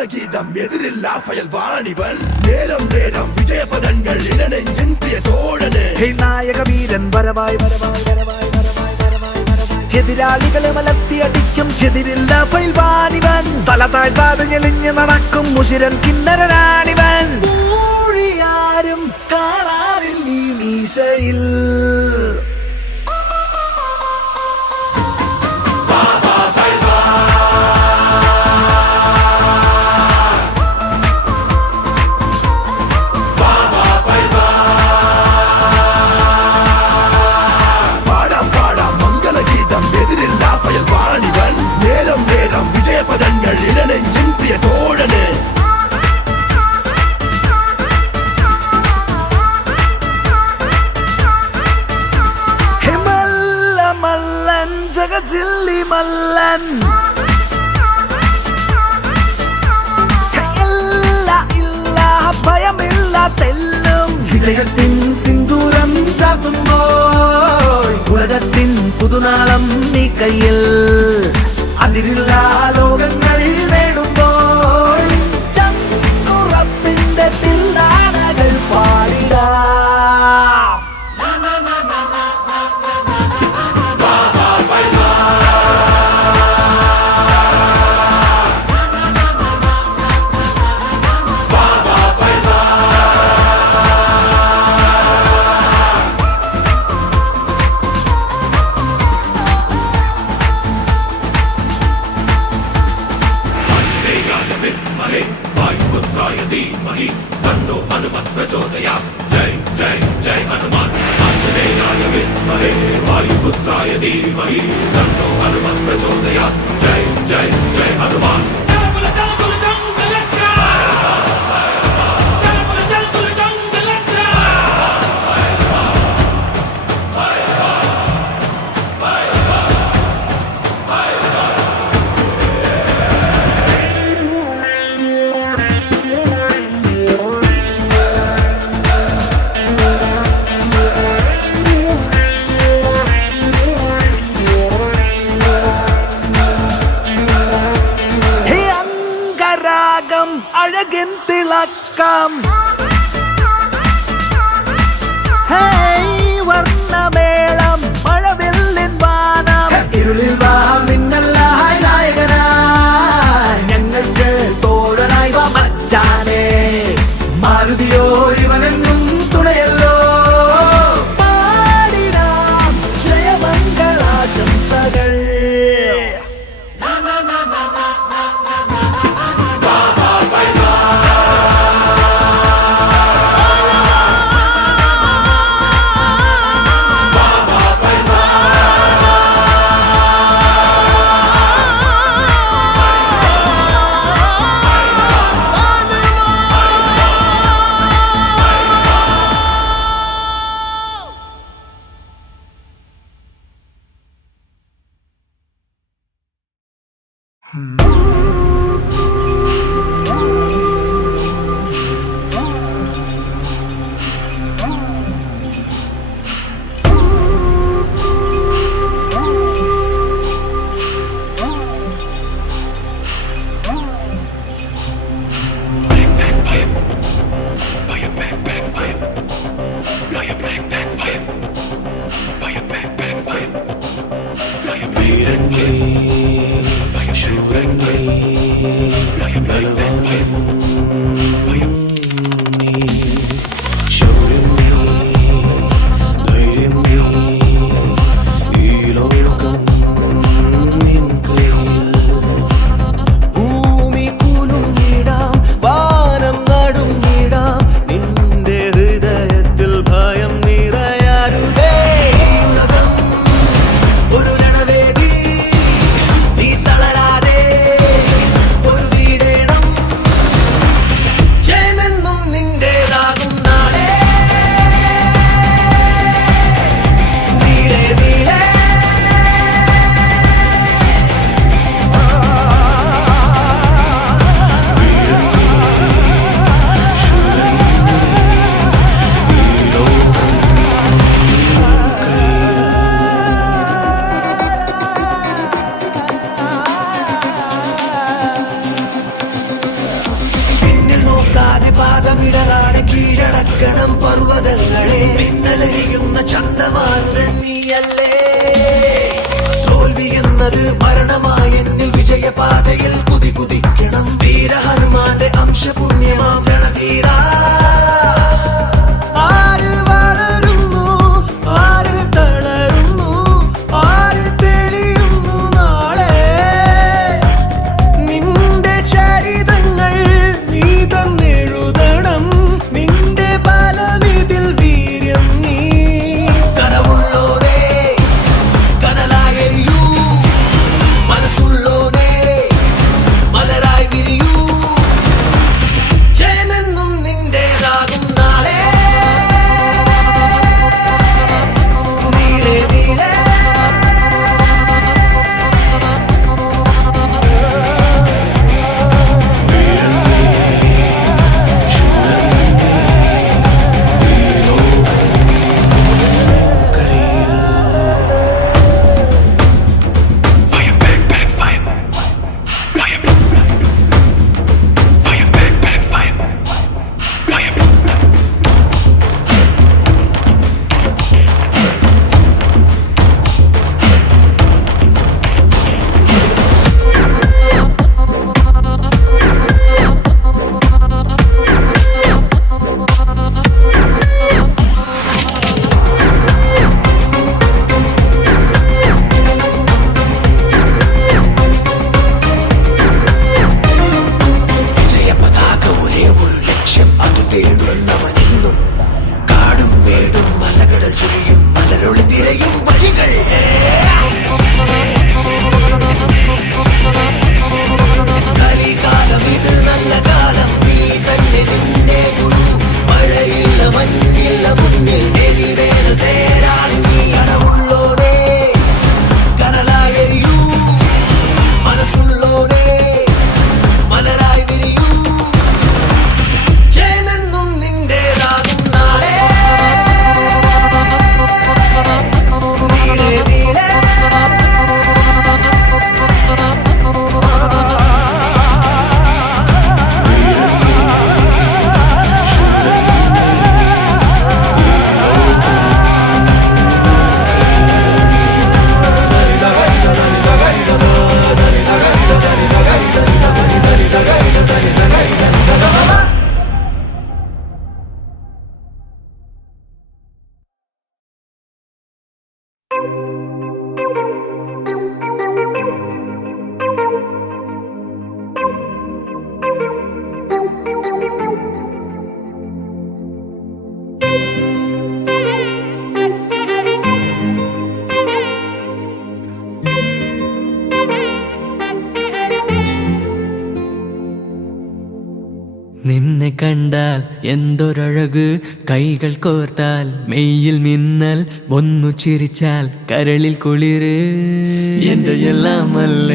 മംഗളഗീതം എതിരില്ല ഫയൽവാണിവൻ നേരം നേരം വിജയപദങ്ങൾ ഇനനെഞ്ചിൻ പ്രിയ തോഴന് നായക വീരൻ വരവായി എതിരാളികളെ മലത്തിയടിക്കും എതിരില്ല ഫയൽവാണിവൻ തല താഴ്ത്താതെ ഞെളിഞ്ഞ് നടക്കും മുഷിരൻ കിന്നരനാണിവൻ ആരും കാണാറിൽ ഈ മീശയിൽ നേരം നേരം വിജയപദങ്ങൾ ഇനനെഞ്ചിൻ പ്രിയ തോഴന് മല്ലൻ ജഗജില്ലി മല്ലൻ ഇല്ല ഭയമില്ല തെല്ലും വിജയത്തിൻ സിന്ദൂരം ചാർത്തുമ്പോൾ ഉലകത്തിൻ പുതുനാളം നീ കയ്യിൽ അതിരില്ല ലോകങ്ങളിൽ നേടുമ്പോൾ ചന്നുറപ്പിന്റെ തില്ലാനകൾ പാടിട जय जय जय हनुमान आंजनेयाय विद्महे वायुपुत्राय धीमहि तन्नो हनुमत् प्रचोदयात् जय जय जय हनुमान അഴകിൻ തിളക്കം വർണ്ണമേളം മഴവില്ലിൻ വാനം ഇരുളിൽ മിന്നലായി നായകനായി ഞങ്ങൾക്ക് തോഴനായി മച്ചാനെ മാരുതിയോ ഇവനെന്നും തുണയല്ലോ പാടിടാം ജയമംഗളാശംസകൾ ശൂരൻ വിനോദങ്ങളെ മിന്നലരിയുന്ന ചണ്ടമാരുതൻ നീയല്ലേ തോൽവിയെന്നത് മരണമായ എന്നിൽ വിജയപാതയിൽ കുതിക്കണം വീര ഹനുമാന്റെ അംശപുണ്യമാം രണധീര ആര് വളരുന്നു ആര് തളരുന്നു ആര് തെളിയുന്നു നാളെ നിന്റെ ചരിതങ്ങൾ നീ തന്നെഴുതണം നിന്റെ ബലമിതിൽ വീര്യം നീ കനവുള്ളോരേ കനലായെരിയൂ മനസ്സുള്ളോരേ മലരായി വിരിയൂ ജയമെന്നും നിന്റേതാകും നാളെ നീളെ നീളെ തേടുന്നവനെന്നും കാടും മേടും മലകടൽ ചുഴിയും മലരൊളി തിരയും വഴികൾ കലികാലം ഇത് നല്ല കാലം നീ തന്നെ നിന്നെ ഗുരു മഴയില്ല മഞ്ഞില്ല മുന്നിൽ എരിവേൽ തേരാളി നീ കനവുള്ളോരേ കനലായെരിയൂ മനസ്സുള്ളോരേ മലരായി വിരിയൂ ജയമെന്നും നിന്റേതാകും നാളെ നീളെ നീളെ നിന്നെ കണ്ടാൽ എന്തൊരഴക് കൈകൾ കോർത്താൽ മെയ്യിൽ മിന്നൽ ഒന്നു ചിരിച്ചാൽ കരളിൽ കുളിര് എന്റെ എല്ലാമല്ല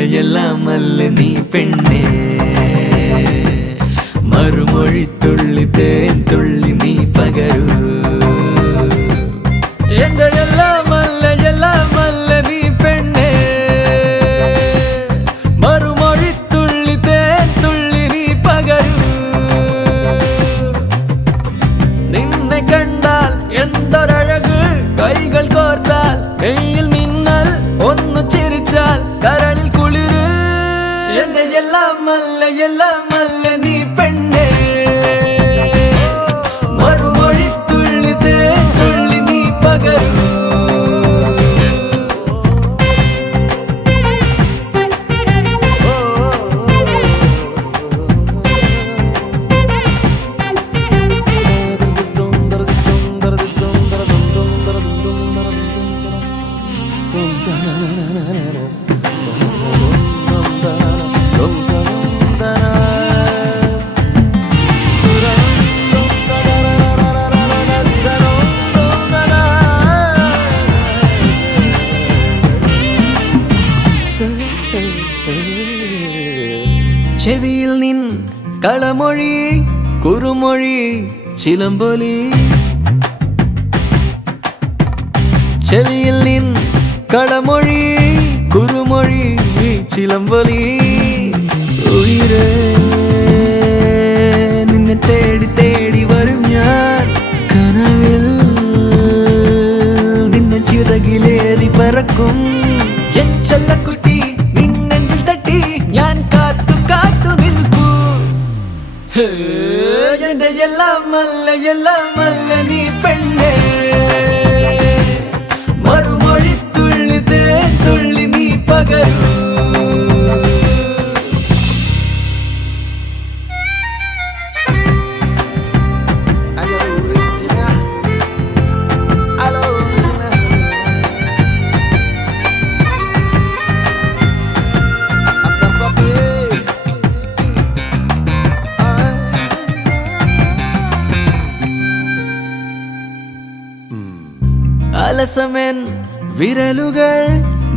നീ പെണ്ണേ മറുമൊഴി തുള്ളി തേൻ തുള്ളി നീ പകരൂ എന്റെ എല്ലാമല്ല നീ പെണ്ണേ മറുമൊഴി തുള്ളി തേൻ തുള്ളി നീ പകരൂ നിന്നെ കണ്ടാൽ എന്തൊരഴക് കൈകൾ കോർത്താൽ മെയ്യിൽ മിന്നൽ ഒന്നു ചിരിച്ചാൽ കരളിൽ കുളിര് എന്റെ എല്ലാമല്ല നീ പെണ്ണേ മറുമൊഴി തുള്ളി തേൻ തുള്ളി നീ പകരൂ ചെവിയിൽ നിൻ കളമൊഴി കുറുമൊഴി ചിലമ്പൊലി ചെവിയിൽ നിൻ കളമൊഴി കുറുമൊഴി ചിലമ്പൊലി ഉയിരേ നിന്നെ തേടി തേടി വരും ഞാൻ കനവിൽ നിൽക്കും എൻ ചെല്ലക്കുട്ടി നിന്നെഞ്ചിൽ തട്ടി ഞാൻ കാത്തു കാത്തു നിൽപ്പൂ എന്റെ എല്ലാമല്ല നീ പെണ്ണേ മറുമൊഴി തുള്ളി തുള്ളി നീ പകരൂ അലസമൻ വിരലുകൾ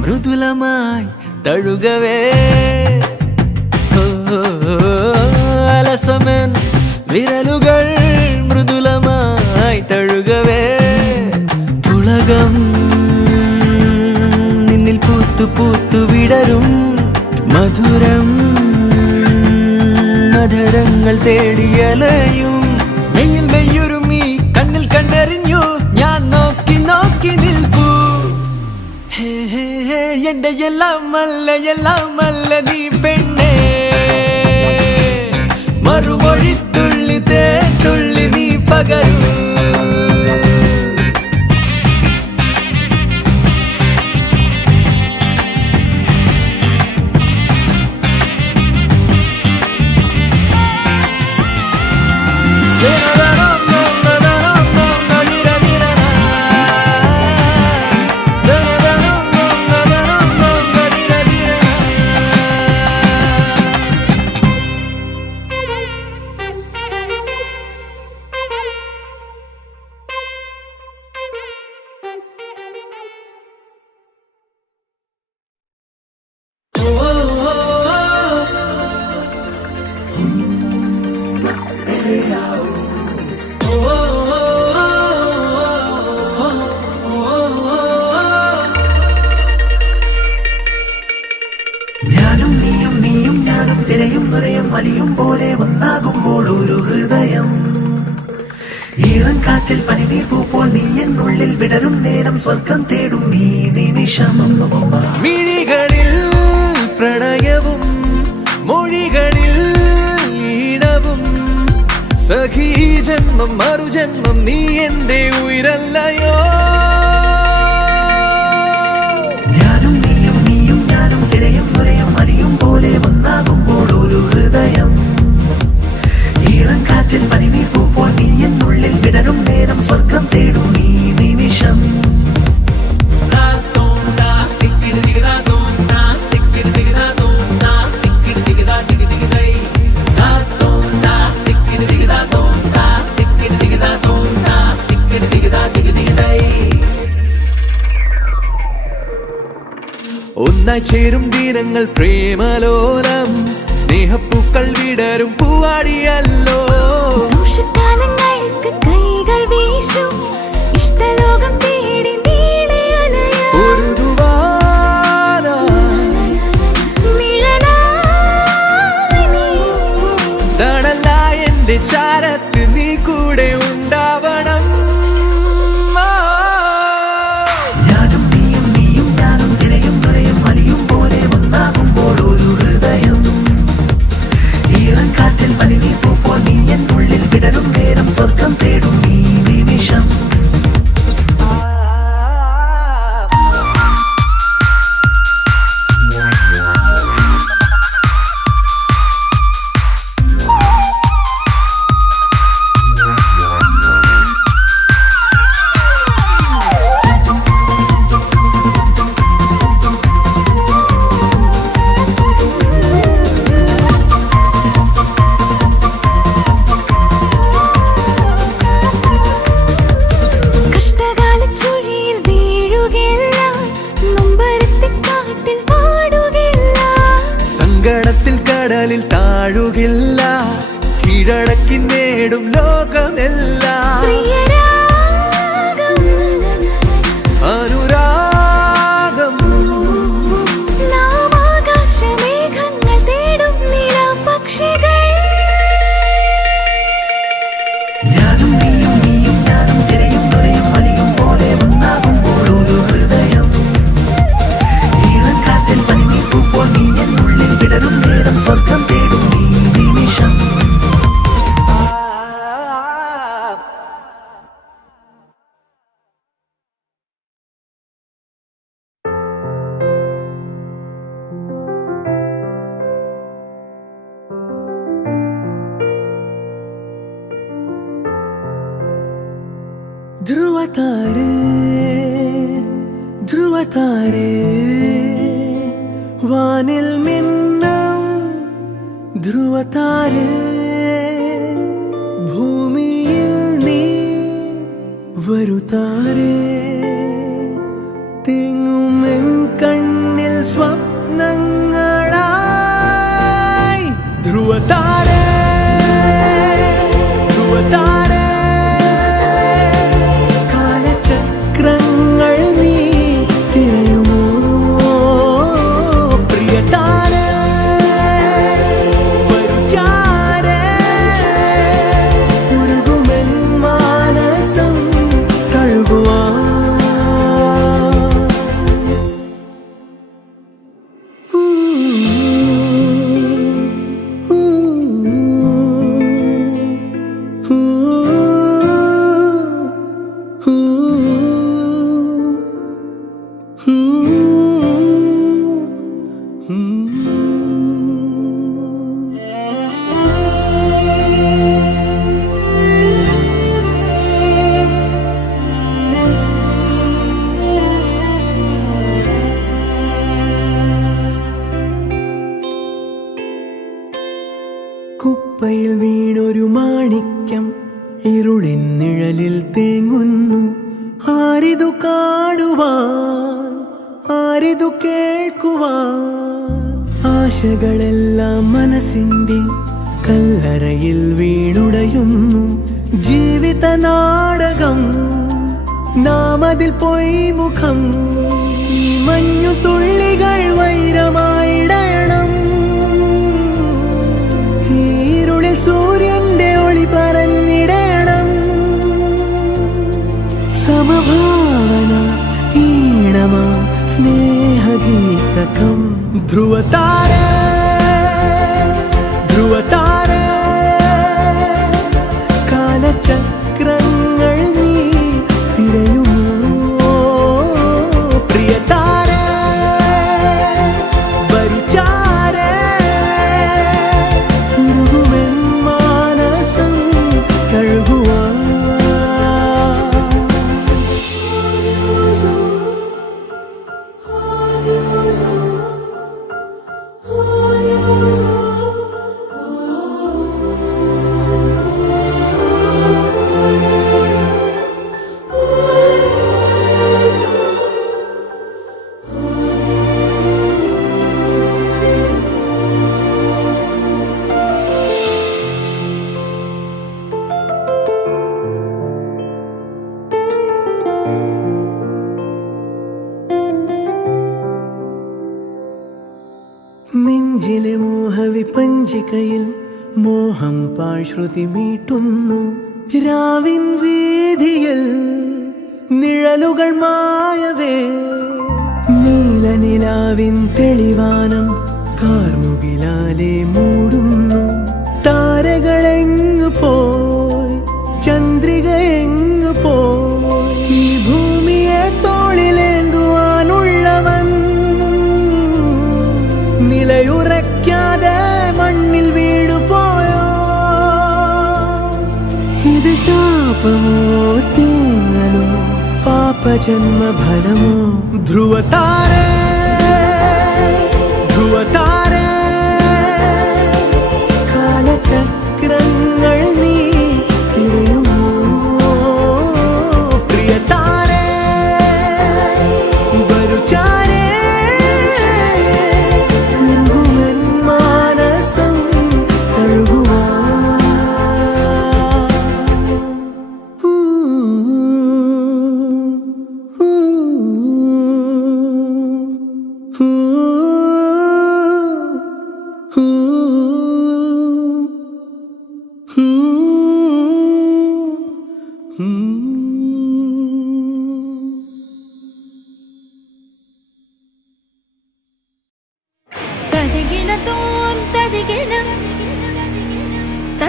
മൃദുലമായി തഴുകവേ അലസമൻ വിരലുകൾ മൃദുലമായി തഴുകവേ പുളകം നിന്നിൽ പൂത്തു പൂത്തു വിടരും മധുരം മധുരങ്ങൾ തേടിയലയും മെയ്യിൽ മെയ്യുരുമി കണ്ണിൽ കണ്ടറിഞ്ഞു ഞാൻ നോക്കി നോക്കി നിൽപ്പൂ എന്റെ എല്ലാമല്ല നീ പെണ്ണേ മറുമൊഴി തുള്ളി തുള്ളി നീ പകരൂ ഞാനും നീയും ഞാനും തിരയും നുരയും വലിയും പോലെ ഒന്നാകുമ്പോൾ ഒരു ഹൃദയം ഈറൻ കാറ്റിൽ പനിനീർ പൂപ്പോൾ നീ എന്നുള്ളിൽ വിടരും നേരം സ്വർഗം തേടും നീ നിമിഷം മിഴികളിൽ പ്രണയവും മൊഴികളിൽ ഈണവും സഖീ ജന്മം മറുജന്മം നീ എന്റെ ഉയരല്ലയോ ഞാനും നീയും ഞാനും തിരയും നുരയും വലിയും പോലെ ഒന്നാകുമ്പോൾ ഒരു ഹൃദയം ഈറൻ കാറ്റിൽ പനിനീർ പൂപ്പോൾ നീ എന്നുള്ളിൽ വിടരും നേരം സ്വർഗം തേടും നീ നിമിഷം ഒന്നായി ചേരും ദിനങ്ങൾ പ്രേമലോലം സ്നേഹപ്പൂക്കൾ വിടരും പൂവാടിയല്ലോ ദോഷകാലങ്ങൾക്ക് കൈകൾ വീശും ഇഷ്ടലോകം തേടി നീളെ അലയാ ഒരു ദുവാന നിഴലായി നീ തണലായി എന്റെ ചാരത്ത് നീ കൂടെ ഉണ്ടാവണം ഞാനും നീയും ഞാനും തിരയും നുരയും വലിയും പോലെ ഒന്നാകുമ്പോൾ ഒരു ഹൃദയം ഈറൻ കാറ്റിൽ പനിനീർ പൂപ്പോൾ നീ എന്നുള്ളിൽ വിടരും നേരം സ്വർഗം തേടും നീ നിമിഷം കഷ്ടകാല ചുഴിയിൽ വീഴുകയില്ല നൊമ്പരത്തെ കാട്ടിൽ പാടുകയില്ല സങ്കടത്തിൽ കടലിൽ താഴുകില്ല കീഴടക്കി നേടും ലോകമെല്ലാം പ്രിയരാഗം അനുരാഗം നാം ആകാശമേഘങ്ങൾ തേടും നിലാപക്ഷികൾ ഞാനും നീയും ഞാനും തിരയും നുരയും വലിയും പോലെ ഒന്നാകുമ്പോൾ ഒരു ഹൃദയം സ്വർഗം തേടും ഈ നിമിഷം. ധ്രുവതാരേ ധ്രുവതാരേ വാനിൽ മിന്നം ധ്രുവതാരേ ഭൂമിയിൽ നീ വരുതാരേ തിങ്ങുമെൻ കണ്ണിൽ സ്വപ്നങ്ങളായി ധ്രുവതാരേ ധ്രുവതാരേ കാലചക്രങ്ങൾ നീ തിരയുമോ പ്രിയതാരേ വരുചാരേ ഉരുകുമെൻ മാനസം തഴുകുവാൻ കുപ്പയിൽ വീണൊരു മാണിക്യം ഇരുളിൻ നിഴലിൽ തേങ്ങുന്നു. ആരിതു കാണുവാൻ ആരിതു കേൾക്കുവാൻ ആശകളെല്ലാം മനസ്സിന്റെ കല്ലറയിൽ വീണുടയുന്നു. ജീവിത നാടകം നാം അതിൽ പൊയ്മുഖം. ഈ മഞ്ഞു തുള്ളികൾ വൈരമായിടണം. ഇരുളിൽ സൂര്യന്റെ ഒളി പറന്നിടണം. സമഭാവന ഈണമാ സ്നേഹഗീതകം ധ്രുവതാരേ ധ്രുവതാരേ കാലചക്രങ്ങൾ നീ തിരയുമോ പ്രിയതാരേ വരുചാരേ ഉരുകുമെൻ മാനസം തഴുകുവാൻ നെഞ്ചിലെ മോഹവിപഞ്ചികയിൽ മോഹം പാഴ്ശ്രുതി മീട്ടുന്നു. രാവിൻ വീതിയിൽ നിഴലുകൾ മായവേ നീലനിലാവിൻ തെളിവാനം കാർമുകിലാലെ മൂടുന്നു. താരകളെങ്ങു പോയി ചന്ദ്രിക എങ്ങു പോയി ഈ ഭൂമിയെ തോളിലേന്തുവാനുള്ളവൻ നിലയുറയ്ക്കാതെ മണ്ണിൽ വീണുപോയോ. ഇത് ശാപമോ തേങ്ങലോ പാപജന്മഫലമോ ധ്രുവതാരേ ധ്രുവതാരേ കാലചക്രങ്ങൾ നീ തിരയുമോ പ്രിയതാരേ വരുചാരേ ഉരുകുമെൻ മാനസം തഴുകുവാൻ.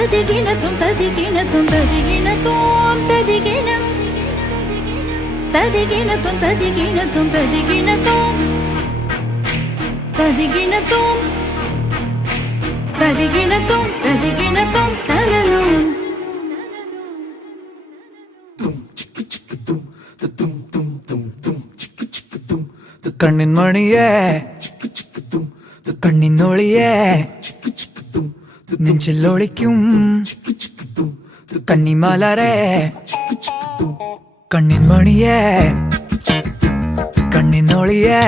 തദികിണതും തദികിണതും തദികിണതും തദികിണം തദികിണതും തദികിണതും തദികിണതും തദികിണതും തദികിണതും തദികിണതും തലലും കണ്ണിൻ മണിയേ കണ്ണിനൊളിയേ നെഞ്ചിലൊളിക്കും കന്നിമലരേ കണ്ണിൻ മണിയേ കണ്ണിനൊളിയേ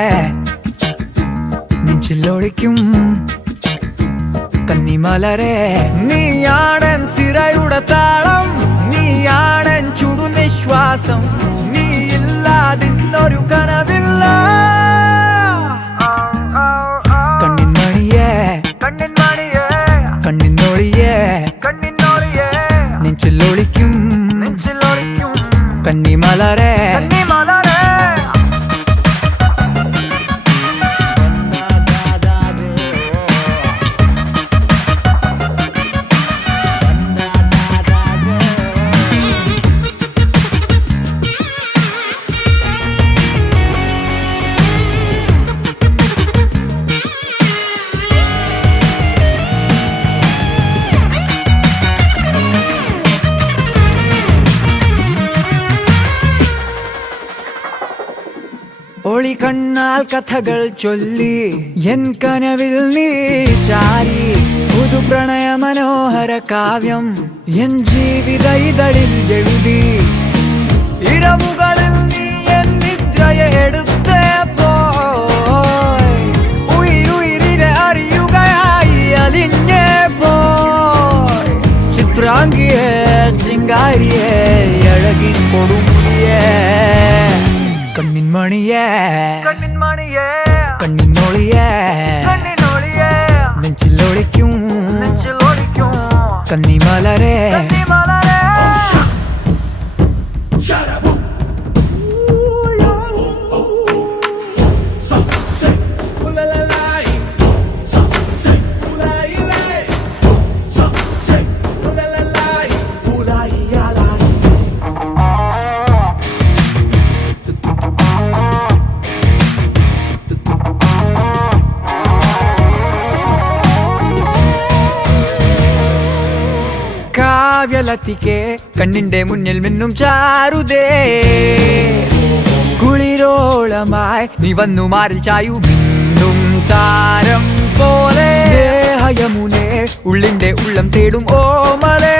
നെഞ്ചിലൊളിക്കും കന്നിമലരേ നീയാണൻ സിരയുടെ താളം നീയാണൻ ചുടുനിശ്വാസം നീയില്ലാതിന്നൊരു കനവില്ല കണ്ണിൻ മണിയേ കണ്ണിനൊളിയേ നെഞ്ചിലൊളിക്കും കന്നിമലരേ ഒളി കണ്ണാൽ കഥകൾ ചൊല്ലി എൻ കനവിൽ നീ ചാരി പുതു പ്രണയ മനോഹര കാവ്യം എൻ ജീവിത ഇതളിൽ എഴുതി ഇരവുകളിൽ നീ എൻ നിദ്രയെ എടുത്തേ പോയി ഉയിരിനെ അറിയുകയായി അലിഞ്ഞേ പോയി ചിത്രാംഗിയെ ചിങ്കാരിയെ അഴകിൻ കൊടുമുടിയേ കണ്ണിൻ മണിയേ കണ്ണിനൊളിയേ നെഞ്ചിലൊളിക്കും കന്നിമലരേ കാവ്യലത്തിക്കേ കണ്ണിന്റെ മുന്നിൽ മിന്നും ചാരുതേ കുളിരോളമായി നീ വന്നു മാറിൽ ചായു മിന്നും താരം പോലെ സ്നേഹയമുനെ ഉള്ളിന്റെ ഉള്ളം തേടും ഓമലേ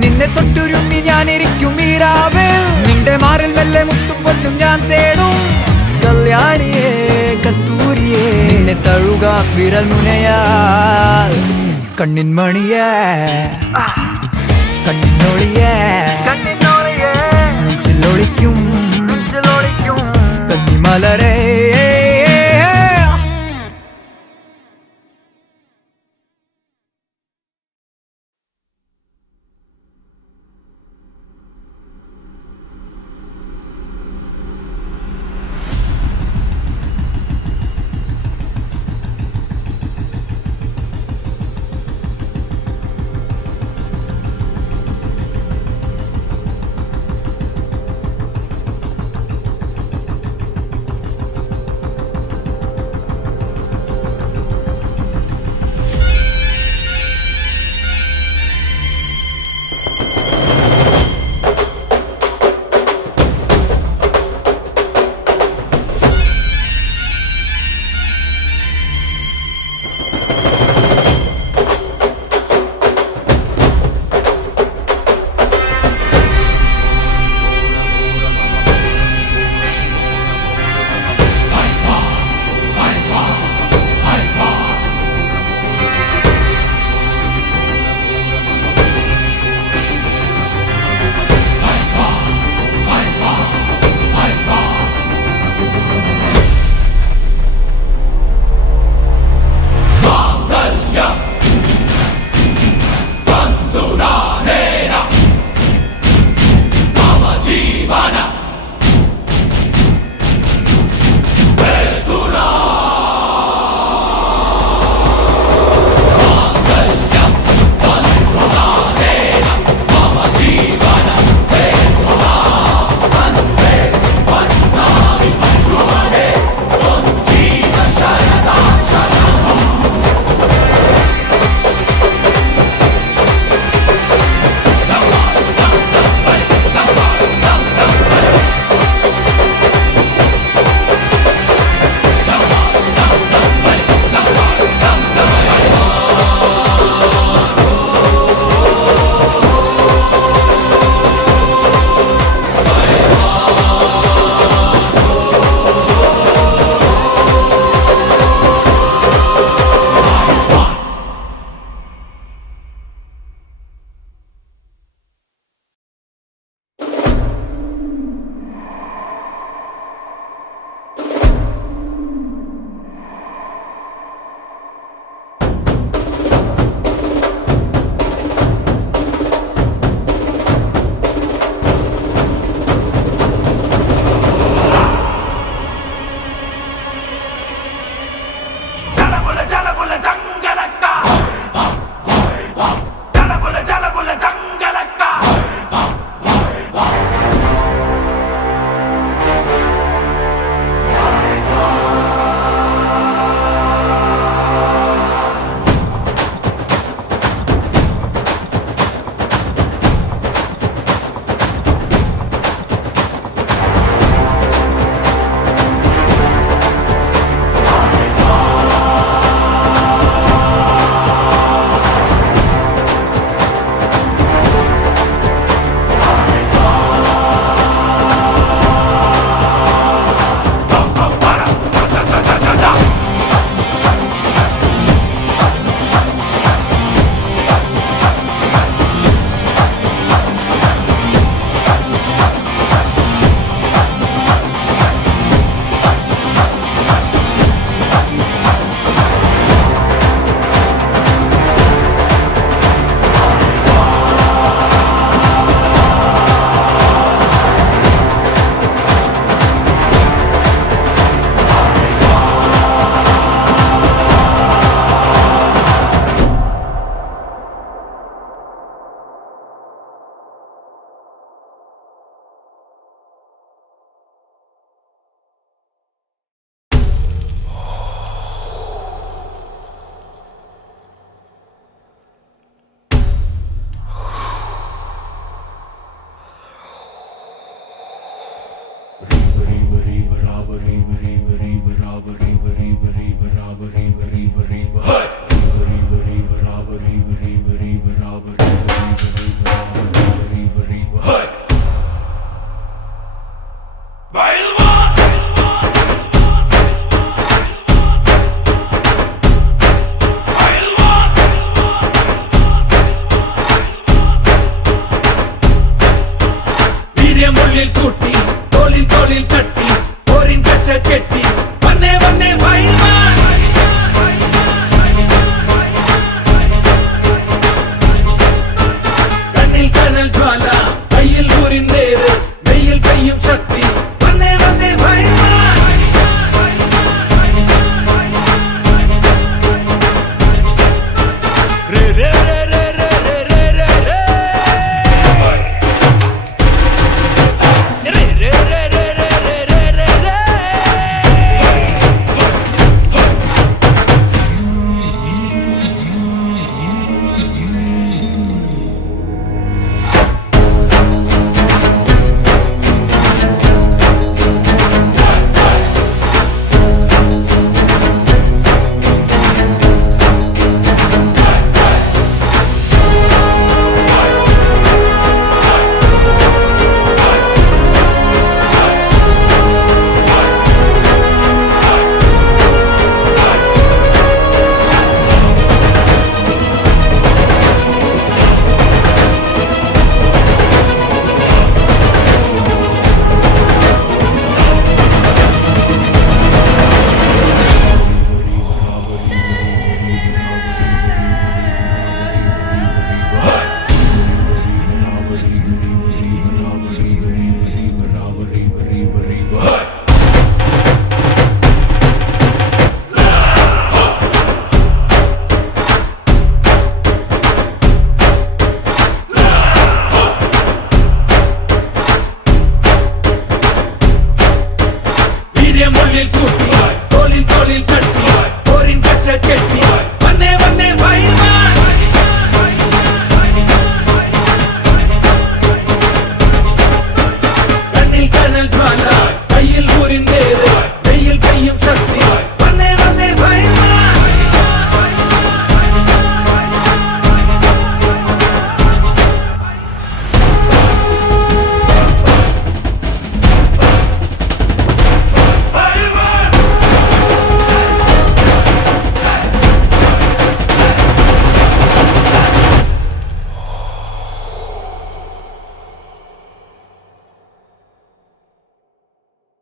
നിന്നെ തൊട്ടുരുമ്മി ഞാൻ ഇരിക്കും ഈ രാവിൽ നിന്റെ മാറിൽ മെല്ലെ മുട്ടും പൊട്ടും ഞാൻ തേടും കല്യാണിയേ കസ്തൂരിയേ നിന്നെ തഴുകാം വിരൽ മുനയാൽ കണ്ണിൻ മണിയേ കണ്ണിനൊളിയേ നെഞ്ചിലൊളിക്കും കന്നിമലരേ